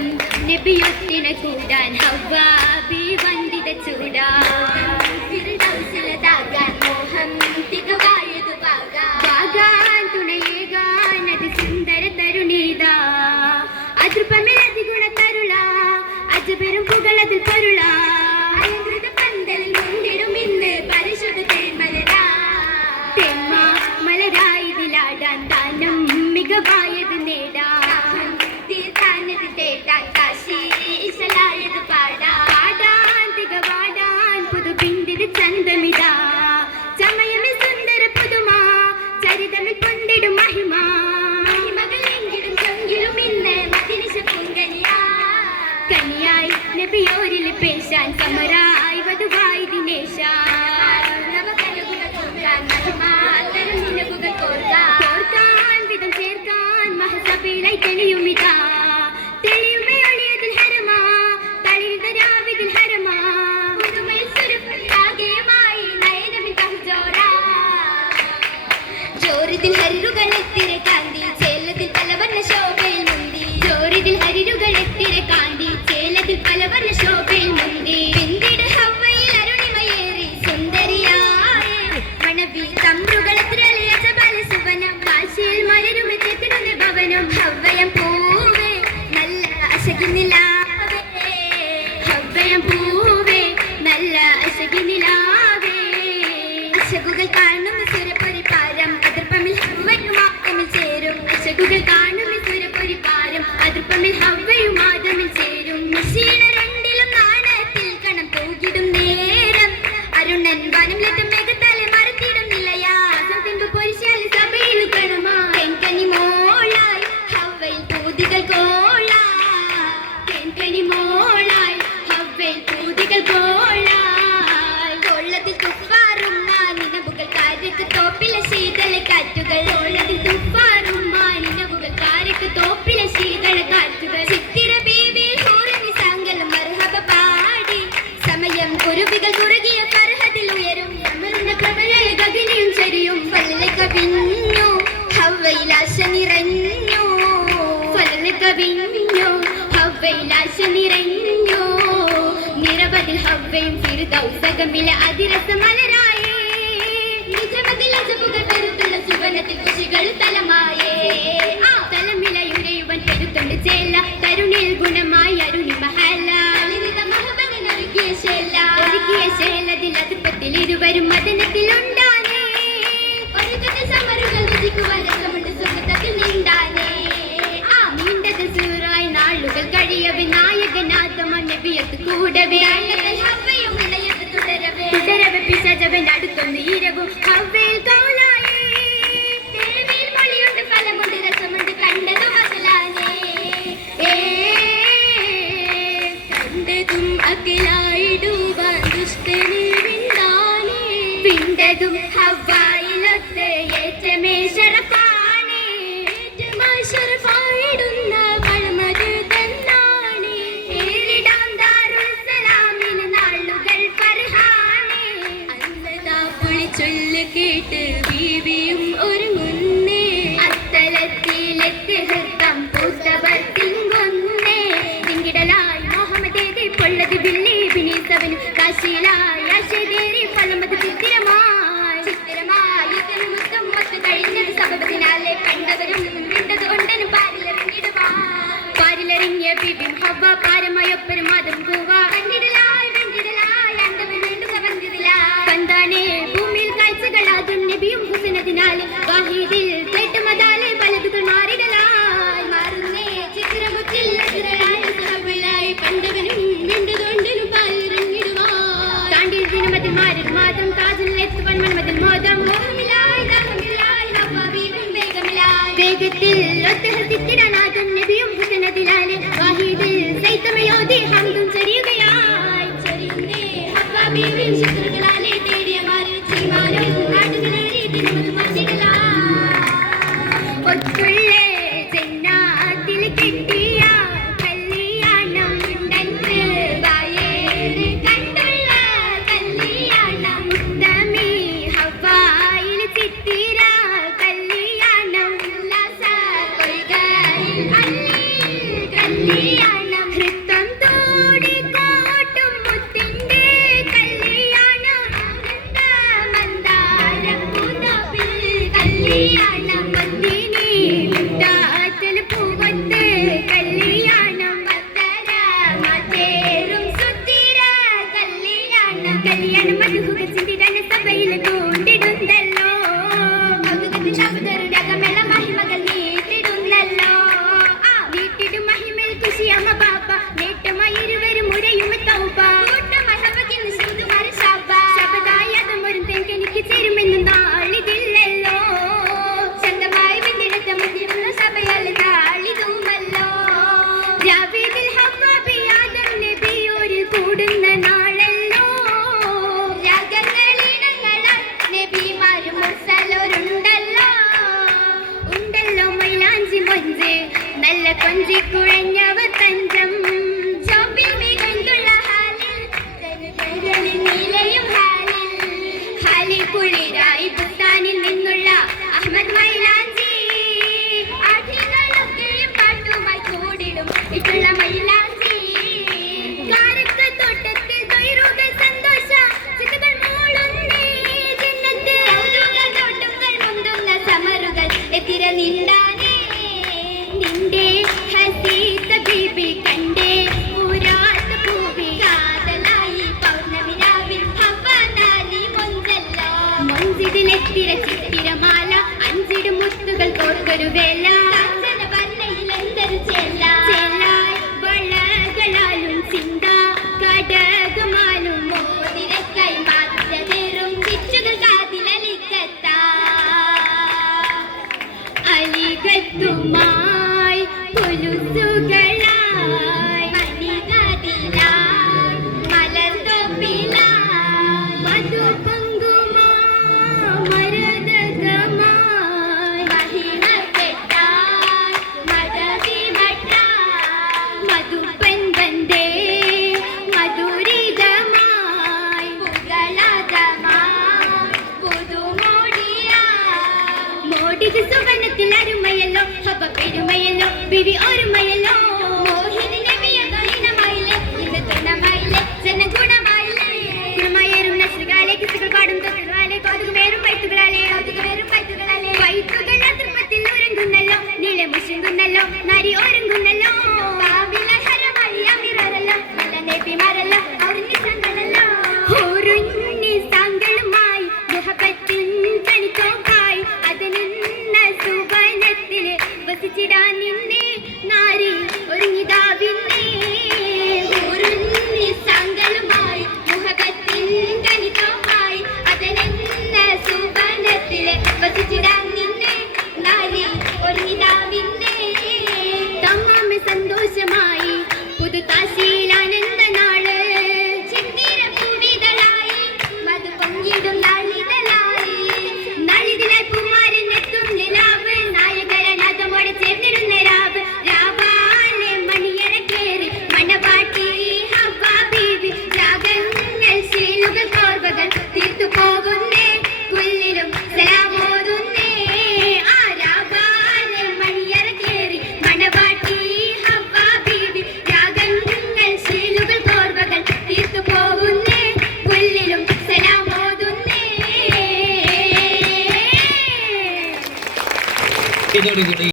ആദ്യം നബിയൊത്തിനെ കൂടാൻ ഹവ്വ വന്ദിത ചൂടാൻ ഫിർദൗസിലതാകാൻ മോഹം തികവായതു വാകാൻ തുണയേകാൻ അത് സുന്ദര തരുണീതാ അതൃപ്പമിലതി ഗുണതരുള അജബരും പുകളതിൽ പൊരുള അലങ്കൃത പന്തൽ മുണ്ടിടും ഇന്ന് പരിശുദ്ധ തേന്മലരാ തെന്മ മലരായതിലാടാൻ താനം മികവായത് നേടാൻ തീർത്താനത് തേടാൻ കാശീശലായത് പാടാൻ തികവാടാൻ പുതുപിന്തിത് ചന്തമിതാ ചമയമിൽ സുന്ദര പുതുമ ചരിതമിൽ കൊണ്ടിടും മഹിമ മഹിമകളെങ്കിലും ചൊങ്കിലും ഇന്ന് മതിനിശ പൊങ്കനിയാ കനിയായി നബിയോരിൽ പേശാൻ സമരായി വധുവായി ദിനേശ കോർക്കാൻ വിധം ചേർക്കാൻ മഹസഭയിലായി തെളിയുമിതാ തെളിയുമേ ഒളിയതിൽ ഹരമാ തളിരുതരാവിതിൽ ഹരമാ പുതുമയിൽ സുരഭ്യാഗേയമായി നയനമിൽ ബഹുജോറാ ജോറിതിൽ ഹരിരുകളെത്തിരെ കാന്തി ചേലത്തിൽ പലവർണ്ണ ശോഭയിൽ മുന്തി ജോറിതിൽ ഹരിരുകളെത്തിരെ കാന്തി ചേലത്തിൽ പലവർണ്ണ ശോഭയിൽ മുന്തി പിന്തിട് ഹവ്വയിൽ അരുണിമയേറി സുന്ദരിയായ മണവി തമ്രുകളെത്തിരളിയ ചബല സുവനം കാശിയിൽ മലരുമെത്തിരുന്ന ഭവനം ഹവ്വയം പൂവേ നല്ല അശകിനിലാവേ ഹവ്വയം പൂവേ നല്ല അശകിനിലാവേ അശകുകൾ കാണും സുരപരിപാരം അതിർപ്പമിൽ ഹവ്വയും ആദമിൽ ചേരും അശകുകൾ കാണും സുരപരിപാരം അതിർപ്പമിൽ ഹവ്വയും ആദമിൽ ചേരും നിശീണ രണ്ടിലും നാണത്തിൽ കണം തൂകിടും നേരം അരുണൻ വനമിലെത്തും മേഘത്തല മറത്തിടും നിലയാ പിമ്പ് പൊരിശാലി സഭയിൽ കണമാ കെങ്കനി മോളായി ഹവ്വയിൽ പൂതികൾ കോളാ കെങ്കനി മോളായി ഹവ്വയിൽ പൂതികൾ കോളായി കൊള്ളത്തിൽ തുപ്പാറും മാനിനവുകൾ കാരക്ക് തോപ്പിലെ ശീതള കാറ്റുകൾ കൊള്ളത്തിൽ തുപ്പാറും മാനിനവുകൾ കാരക്ക് തോപ്പിലെ ശീതള കാറ്റുകൾ ചിത്തിര ബീവിയിൽ ഹൂറിനി സാങ്കലം മർഹബ പാടി സമയം കുരുവികൾ കുറുകിയ ഫർഹദിൽ ഉയരും അമർന്ന പ്രബല ഗഗനയും ചരിയും ഫലല കവിഞ്ഞു ഹവ്വയിൽ ആശ നിറഞ്ഞു ഫലല കവിഞ്ഞു ഹവ്വയിൽ ആശ നിറഞ്ഞു നിരവധി ഹവ്വയും ഫിർദൗസകമിലെ അതിരസ മലരായേ നിജമതിൽ അജബുകൾ പെരുത്തുള്ള സുവനത്തിൽ കുശികൾ തലമായേ ആ തലമിലയുരയുവൻ പെരുത്തുണ്ട് ചേല തരുണിൽ ഗുണമായി അരുണി മഹല ഒരുക്കിയ ശേലതിൽ അതിപ്പത്തിൽ ഇരുവരും മദനത്തിലുണ്ടാനേ ഒരുക്കത്തിൽ സമരുകൾ രചിക്കുവാൻ രസമുണ്ട് സുഖത്തിൽ നീണ്ടാനേ ആ നീണ്ടത് സൂറായി നാളുകൾ കഴിയവേ നായകനാഥമ നബിയത്ത് കൂടവേ ഹവ്വയും ഇളയത് തുടരവേ പിശാചവൻ അടുത്തൊന്ന് ഇരവും ഹവ്വയിൽ കൗലായേ തെരുവിൽ മൊഴിയുണ്ട് ഫലമുണ്ട് രസമുണ്ട് കണ്ടതും അകലാനേ കണ്ടതും അകലായിടുവാൻ ദുഷ്ടനെ വിണ്ടാനേ വിണ്ടതും ഹവ്വായിലൊത്ത് ഏറ്റമേ ശരഫാനേ ഏറ്റമായി ശരഫായിടുന്ന വളമത് തന്നാണേ ഏറിടാം ദാറുൽ സലാമിന് നാളുകൾ ഫർഹാനേ അന്നതാ പുളിച്ചൊല്ല് കേട്ട് ബീവിയും ഒരുങ്ങുന്നേ അത്തലത്തിലെത്തി ഹൃത്തം പൂത്തവർ തിങ്ങുന്നേ തിങ്കിടലായി മുഹമ്മദേ പൊള്ളത് ബില്ലി ബിനീസവന് കാശിയിലായി ആശേരി ഫലമത് ചിത്തിരമായി മുത്തം മൊത്ത് കഴിഞ്ഞത് സബബത്തിനാലെ കണ്ടവരും കണ്ടത് കൊണ്ടനും പാരിലെറിഞ്ഞ ബിബിം ഹവ്വ പാരമായൊപ്പരും മാതം പൂവ കണ്ടിടലായി അണ്ടവൻ വേണ്ടുക വന്ദിതിലായി കന്താനേ ഭൂമിയിൽ കാഴ്ചകളാകും നബിയും ഹുസനതിനാലെ വാഹിദിൽ തേട്ടമതാലെ പലതുകൾ മാറിടലായി മാറുന്നേ ചിത്രമുറ്റിൽ സുറബിലായി കണ്ടവനും വേണ്ടതുകൊണ്ടനും പാലിറങ്ങിടുവാൻ താണ്ടിൽ ദിനമതിൽ മാറിടും മാതം താജിലെത്തുവാൻ മന്മതിൽ മോദം മോഹമിലായി ദാഹമിലായി ഹവ്വ ബീബിയും വേഗമിലായി വേഗത്തിൽ ഒത്തഹസിത്തിടാനാകും നബിയും ഹുസനതിലാലെ വാഹിദിൽ സൈത്തമയോധി ഹംദും ചരിയുകയായി ചരിയുന്നേ ഹവ്വ ബീബിയും ശത്രുക്കളാലെ തേടിയ മാറി ചീമാരും നാട്ടുകളെ തിരുമത് മറിച്ചിടലായി ഒത്തുള്ളേ ജന്നാത്തിൽ കിട്ടിയ കല്യാണം ഉണ്ടെന്ന് വായേറി കണ്ടുള്ള കല്യാണം ഉത്തമി ഹവ്വായിൽ ചിത്തിര കല്യാണം ഉല്ലാസ കൊയ്കയിൽ അല്ലി കല്യാണം നല്ല കൊഞ്ചി കുഴഞ്ഞവർ തഞ്ചം ചോപ്പിൽ മികന്തുള്ള ഹാലിൽ നീലയും ഹാലിൽ കുളിരായി പുത്താനിൽ നിന്നുള്ള അഹമ്മദ് മൈലാഞ്ചി ആട്ടികളൊക്കെയും പാട്ടുമായി കൂടിടും ഇട്ടുള്ള മൈലാഞ്ചി കാരക്ക തോട്ടത്തിൽ തൊയ്റുകൾ സന്തോഷ ചിതകൾ മൂളുന്നേ ജന്നത്ത് തോട്ടുകൾ മുന്തുന്ന സമറുകൾ എത്തിര നിണ്ടാനേ നിന്റെ ഹസീത ബീബി കണ്ടേ ഊരാത്ത് പൂവി കാതലായി പൗർണമി രാവിൽ ഹവനാലി മൊഞ്ചല്ല മൊഞ്ചിതിലെത്തിര ചിത്തിരമാല അഞ്ചിട് മുത്തുകൾ കോർത്തൊരു വേല കാഞ്ചന വർണ്ണയിൽ എന്തൊരു ചേല ചേലായി വളകളാലും ചിന്ത കടകമാലും മോതിരക്കൈ മാറ്റതേറും ചിച്ചുകൾ കാതിലലിക്കത്താ അലികത്തുമായി കൊലുസുകളായി മണികാതിലായി മലർത്തോപ്പിലായി മധുപങ്കുമാ മരതകമായി മഹിമപ്പെട്ടായി മദവിമട്ടായി മധുപ്പൻ വന്ദേ മധുരിതമായി പുകളാതമായി പുതുമോടിയായി മോടിക്ക് സുവർണത്തിൽ അരുമയല്ലോ ഹബ പെരുമയല്ലോ ബിവി ഒരുമയല്ലോ മോഹിനി നബിയ ഗളിനമായില്ലേ ഇന്ന് തുണമായില്ലേ ജനഗുണമായില്ലേ ഗുണമായേറും നസ്രുകാലെ കിസുകൾ പാടും തൊട്ടുകളാലെ കൗതുകമേറും പൈത്തുകളാലെ പൈത്തുകൾ തൃപ്പത്തിൽ ഒരുങ്ങുന്നല്ലോ നീളെ മുശുങ്ങുന്നല്ലോ നരി ഒരുങ്ങുന്നല്ലോ പാവിലഹരമായി അമിറല്ലോ നല്ല നബിമാരല്ലോ അവരിനി സംഘടല്ലോ ഓരുന്നി സംഘളുമായി മുഹബത്തിൻ തനിക്കോക്കായി അതിനിന്ന സുവനത്തില് വസിച്ചിടാൻ നിന്നെ നാരി ഒരുങ്ങിതാവിന്നെ ഓരുന്നി സംഘളുമായി മുഹബത്തിൻ തനിക്കോക്കായി അതിനിന്ന സുവനത്തില് വസിച്ചിടാൻ നിന്നെ നാരി ഒരുങ്ങിതാവിന്നെ തമ്മാമ സന്തോഷമായി പുതുതാശിയിലാനന്ദ നാള് ചിത്തിര പൂവിതളായി മധു പൊങ്ങിടും നാളിതളായി നാളിതിലായി കുമാരൻ എത്തും നിലാവ് നായകരനാഥമോടെ ചേർന്നിടുന്ന രാവ് രാവാലെ മണിയറ കേറി മണവാട്ടി ഹവ്വാ ബീവി രാഗങ്ങൾ ശീലുകൾ കോർവകൾ തീർത്തു പോകുന്നേ കുല്ലിലും സലാമോതുന്നേ ആ രാവാലെ മണിയറ കേറി മണവാട്ടി ഹവ്വാ ബീവി രാഗങ്ങൾ ശീലുകൾ കോർവകൾ തീർത്തു പോകുന്നേ കുല്ലിലും സലാമോതുന്നേ ഇതോടുകൂടി